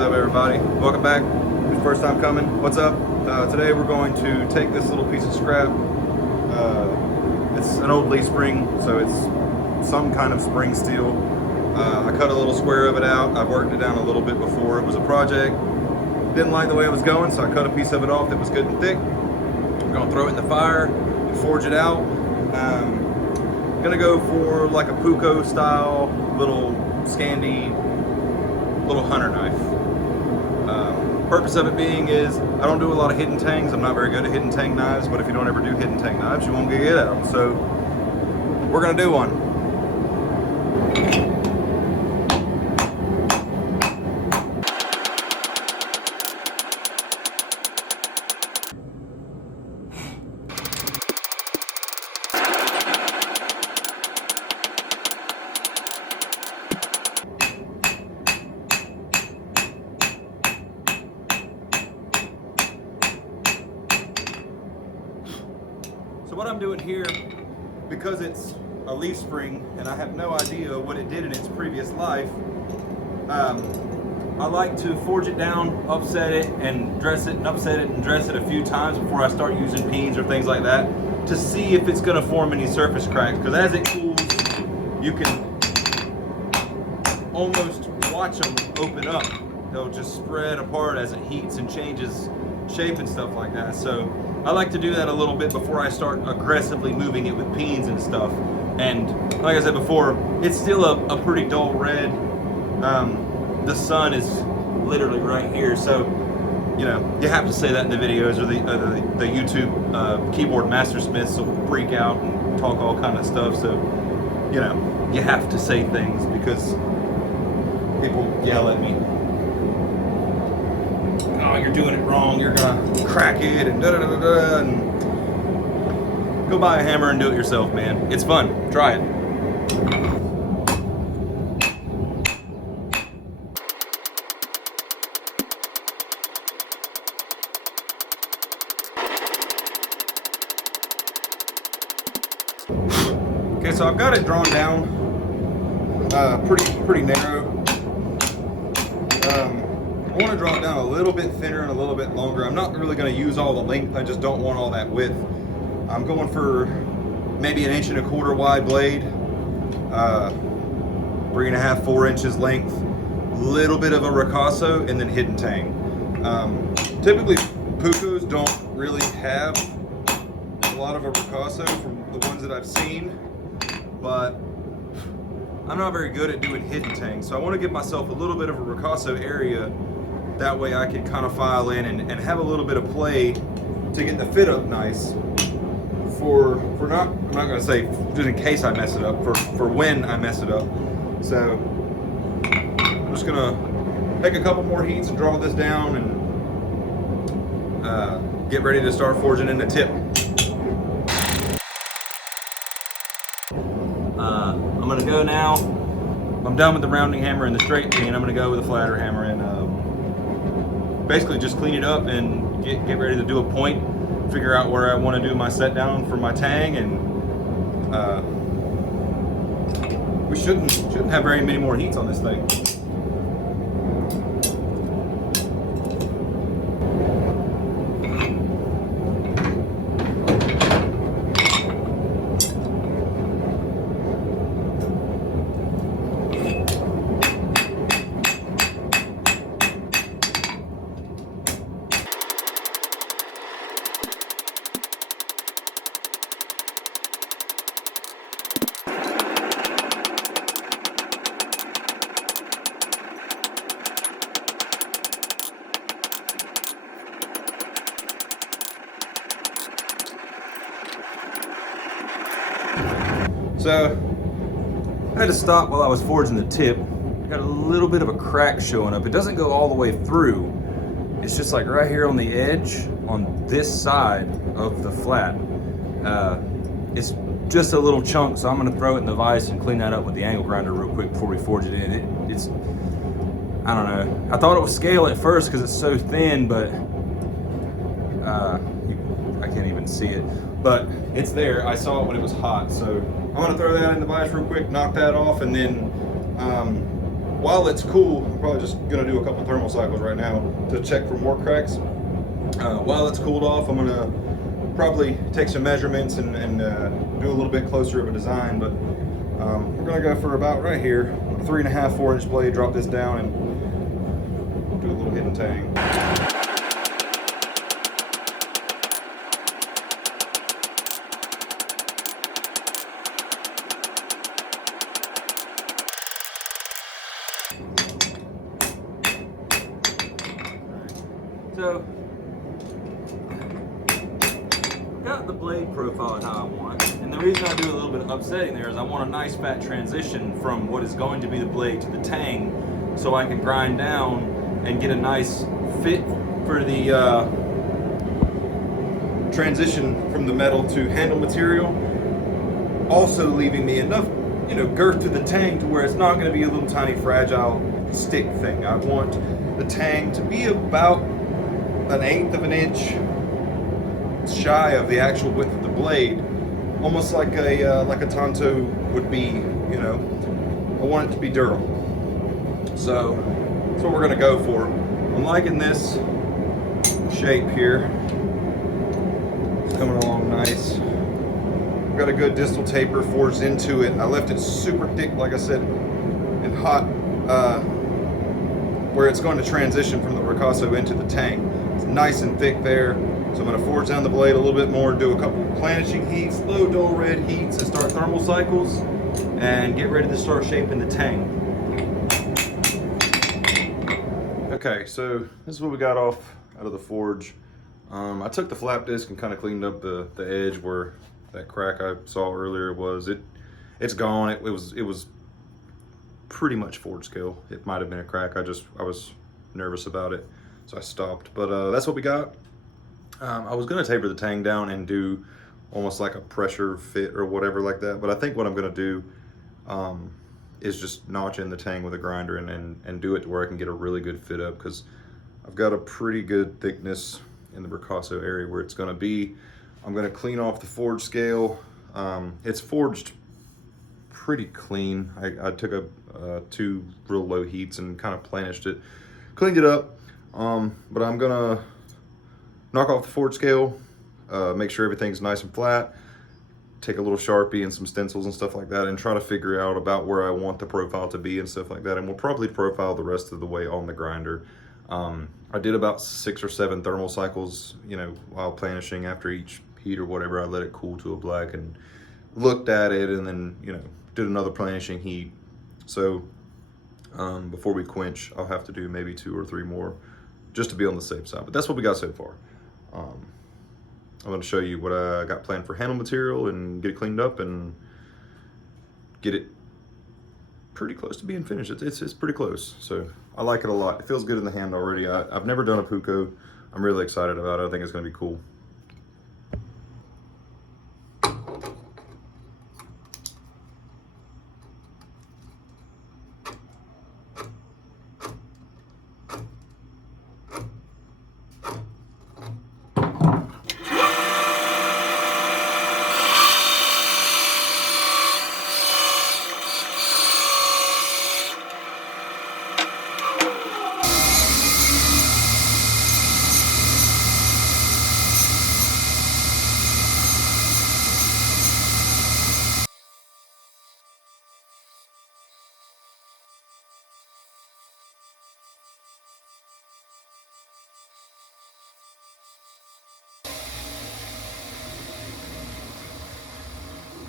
up, everybody? Welcome back. First time coming. What's up? Today we're going to take this little piece of scrap. It's an old leaf spring, so it's some kind of spring steel. I cut a little square of it out. I've worked it down a little bit before. It was a project. Didn't like the way it was going, so I cut a piece of it off that was good and thick. I'm gonna throw it in the fire and forge it out. Gonna go for like a Pukko style little Scandi little hunter knife. Purpose of it being is I don't do a lot of hidden tangs. I'm not very good at hidden tang knives, but if you don't ever do hidden tang knives, you won't get good at them. So we're gonna do one. So what I'm doing here, because it's a leaf spring and I have no idea what it did in its previous life, I like to forge it down, upset it and dress it, and upset it and dress it a few times before I start using pins or things like that to see if it's going to form any surface cracks, because as it cools you can almost watch them open up. They'll just spread apart as it heats and changes shape and stuff like that. So I like to do that a little bit before I start aggressively moving it with pins and stuff. And like I said before, it's still a pretty dull red. The sun is literally right here, so you know you have to say that in the videos, or the YouTube keyboard mastersmiths will freak out and talk all kind of stuff. So you know you have to say things because people yell at me. Oh, you're doing it wrong, you're gonna crack it and da da da da, and go buy a hammer and do it yourself, man. It's fun. Try it. Okay, so I've got it drawn down pretty narrow. I want to draw it down a little bit thinner and a little bit longer. I'm not really going to use all the length. I just don't want all that width. I'm going for maybe 1.25 inches wide blade, 3.5, 4 inches length, little bit of a ricasso, and then hidden tang. Typically, Pukkos don't really have a lot of a ricasso from the ones that I've seen, but I'm not very good at doing hidden tang, so I want to give myself a little bit of a ricasso area. That way I can kind of file in and have a little bit of play to get the fit up nice for not, I'm not going to say just in case I mess it up, for when I mess it up. So I'm just going to take a couple more heats and draw this down and get ready to start forging in the tip. I'm going to go now. I'm done with the rounding hammer and the straight pin. I'm going to go with a flatter hammer and basically just clean it up and get ready to do a point, figure out where I want to do my set down for my tang, and we shouldn't have very many more heats on this thing. So I had to stop while I was forging the tip. I got a little bit of a crack showing up. It doesn't go all the way through. It's just like right here on the edge on this side of the flat. It's just a little chunk, so I'm gonna throw it in the vise and clean that up with the angle grinder real quick before we forge it in. It's I don't know. I thought it was scale at first because it's so thin, but I can't even see it. But it's there. I saw it when it was hot, so I'm gonna throw that in the vise real quick, knock that off, and then while it's cool, I'm probably just gonna do a couple thermal cycles right now to check for more cracks. While it's cooled off, I'm gonna probably take some measurements and do a little bit closer of a design, but we're gonna go for about right here, 3.5, 4 inch blade, drop this down and do a little hidden tang. So, got the blade profile how I want, and the reason I do a little bit of upsetting there is I want a nice fat transition from what is going to be the blade to the tang, so I can grind down and get a nice fit for the transition from the metal to handle material, also leaving me enough, you know, girth to the tang to where it's not going to be a little tiny fragile stick thing. I want the tang to be about 1/8 of an inch shy of the actual width of the blade, almost like a tanto would be. You know, I want it to be durable. So that's what we're gonna go for. I'm liking this shape here. It's coming along nice. I've got a good distal taper forged into it. I left it super thick, like I said, and hot, where it's going to transition from the ricasso into the tang. It's nice and thick there. So I'm going to forge down the blade a little bit more, do a couple planishing heats, low dull red heats, and start thermal cycles, and get ready to start shaping the tang. Okay, so this is what we got off out of the forge. I took the flap disc and kind of cleaned up the edge where that crack I saw earlier was. It's gone. It was pretty much forge scale. It might have been a crack. I was nervous about it, so I stopped. But that's what we got. I was gonna taper the tang down and do almost like a pressure fit or whatever like that, but I think what I'm gonna do is just notch in the tang with a grinder and do it to where I can get a really good fit up, because I've got a pretty good thickness in the ricasso area where it's gonna be. I'm gonna clean off the forge scale. It's forged pretty clean. I took a 2 real low heats and kind of planished it, cleaned it up, but I'm gonna knock off the forge scale, make sure everything's nice and flat, take a little Sharpie and some stencils and stuff like that, and try to figure out about where I want the profile to be and stuff like that. And we'll probably profile the rest of the way on the grinder. I did about 6 or 7 thermal cycles, you know, while planishing. After each heat or whatever, I let it cool to a black and looked at it, and then, you know, did another planishing heat. So before we quench, I'll have to do maybe 2 or 3 more just to be on the safe side. But that's what we got so far. I'm going to show you what I got planned for handle material and get it cleaned up and get it pretty close to being finished. It's pretty close, so I like it a lot. It feels good in the hand already. I've never done a Pukko. I'm really excited about it. I think it's going to be cool.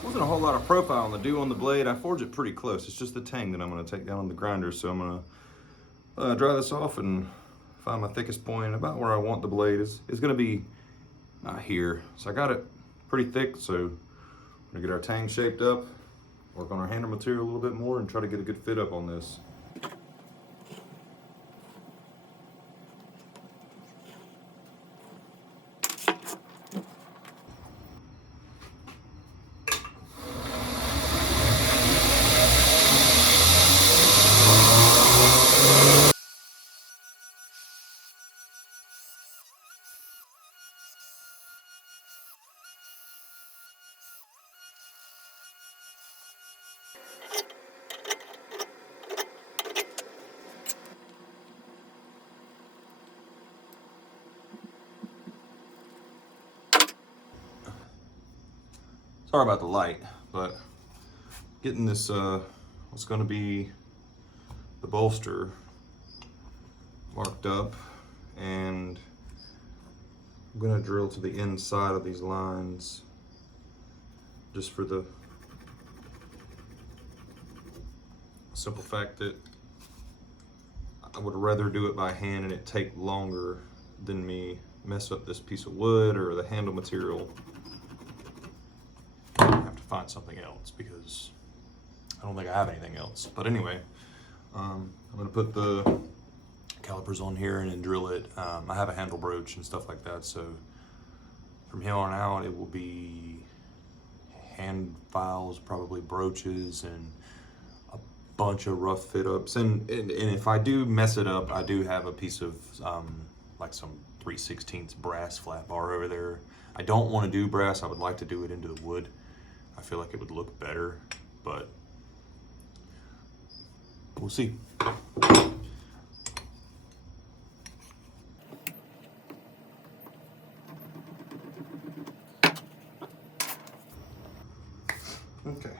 Wasn't a whole lot of profile on the do on the blade. I forged it pretty close. It's just the tang that I'm going to take down on the grinder. So I'm going to dry this off and find my thickest point. About where I want the blade is going to be not here. So I got it pretty thick. So we're going to get our tang shaped up, work on our handle material a little bit more, and try to get a good fit up on this. Sorry about the light, but getting this, what's gonna be the bolster marked up, and I'm gonna drill to the inside of these lines just for the simple fact that I would rather do it by hand and it take longer than me mess up this piece of wood or the handle material. I have to find something else because I don't think I have anything else. But anyway, I'm gonna put the calipers on here and then drill it. I have a handle broach and stuff like that, so from here on out it will be hand files, probably brooches, and a bunch of rough fit ups. And if I do mess it up, I do have a piece of like some 3/16 brass flat bar over there. I don't want to do brass. I would like to do it into the wood. I feel like it would look better, but we'll see. Okay.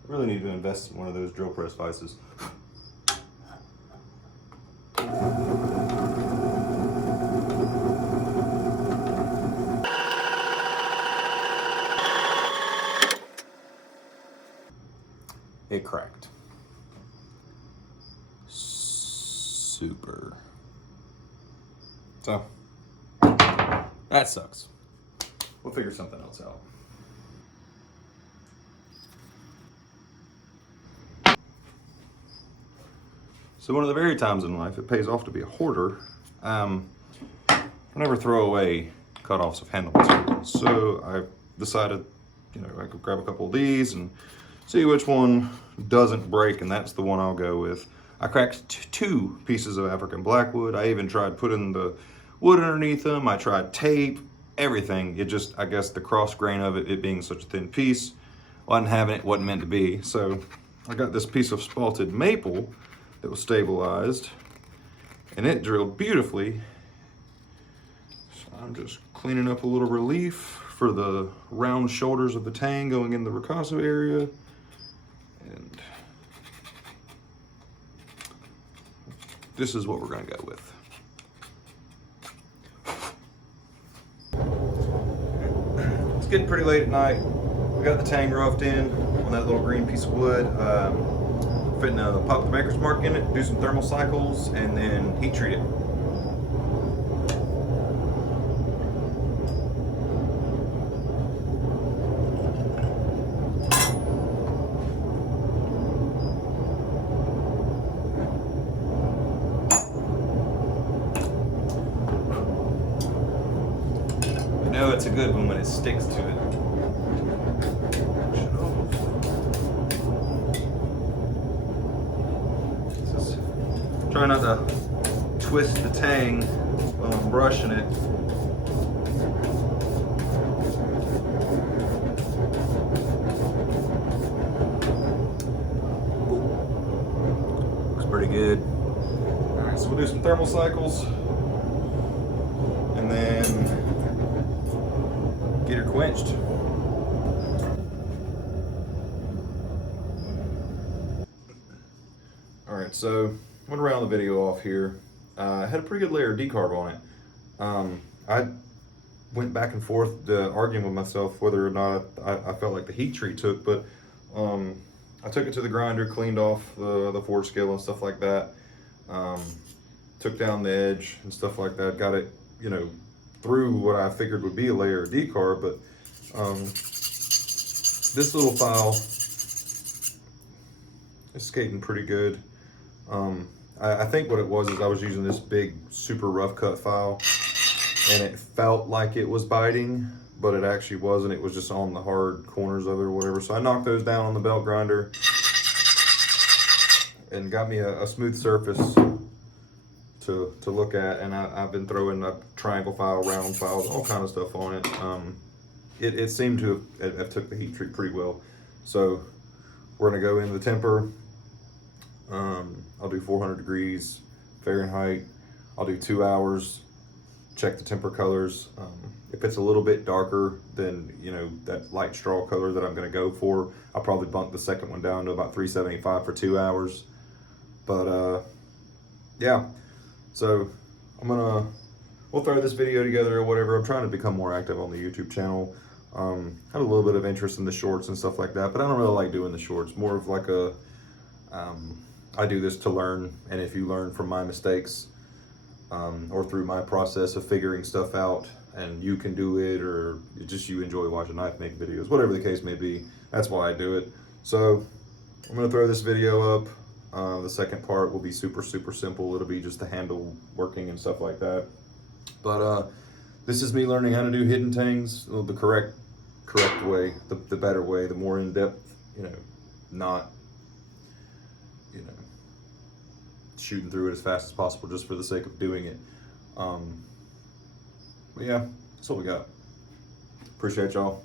I really need to invest in one of those drill press vices. It cracked. Super. So, that sucks. We'll figure something else out. So one of the very times in life it pays off to be a hoarder, I never throw away cutoffs of handle material. So I decided, I could grab a couple of these and see which one doesn't break, and that's the one I'll go with. I cracked 2 pieces of African blackwood. I even tried putting the wood underneath them. I tried tape, everything. It just, I guess the cross grain of it being such a thin piece, wasn't having it, wasn't meant to be. So I got this piece of spalted maple that was stabilized, and it drilled beautifully. So I'm just cleaning up a little relief for the round shoulders of the tang going in the ricasso area. And this is what we're gonna go with. It's getting pretty late at night. We got the tang roughed in on that little green piece of wood. Fitting to pop the maker's mark in it, do some thermal cycles, and then heat treat it. You know it's a good one when it sticks to it. Try not to twist the tang while I'm brushing it. Looks pretty good. All right, so we'll do some thermal cycles and then get her quenched. All right, so I'm gonna round the video off here. I had a pretty good layer of decarb on it. I went back and forth arguing with myself whether or not I felt like the heat treat took, but I took it to the grinder, cleaned off the forge scale and stuff like that. Took down the edge and stuff like that. Got it, through what I figured would be a layer of decarb, but this little file is skating pretty good. I think what it was is I was using this big super rough cut file and it felt like it was biting, but it actually wasn't. It was just on the hard corners of it or whatever. So I knocked those down on the belt grinder and got me a smooth surface to look at. And I've been throwing a triangle file, round files, all kind of stuff on it. it seemed to have took the heat treat pretty well. So we're gonna go in the temper. I'll do 400 degrees Fahrenheit. I'll do 2 hours. Check the temper colors. If it's a little bit darker than, you know, that light straw color that I'm gonna go for, I'll probably bump the second one down to about 375 for 2 hours. But yeah, so we'll throw this video together or whatever. I'm trying to become more active on the YouTube channel. Had a little bit of interest in the shorts and stuff like that, but I don't really like doing the shorts. More of like a, I do this to learn, and if you learn from my mistakes, or through my process of figuring stuff out, and you can do it, or just you enjoy watching knife make videos, whatever the case may be, that's why I do it. So I'm gonna throw this video up. The second part will be super simple. It'll be just the handle working and stuff like that. But this is me learning how to do hidden tangs the correct way, the better way, the more in-depth, you know, not, you know, shooting through it as fast as possible just for the sake of doing it. But yeah, that's what we got. Appreciate y'all.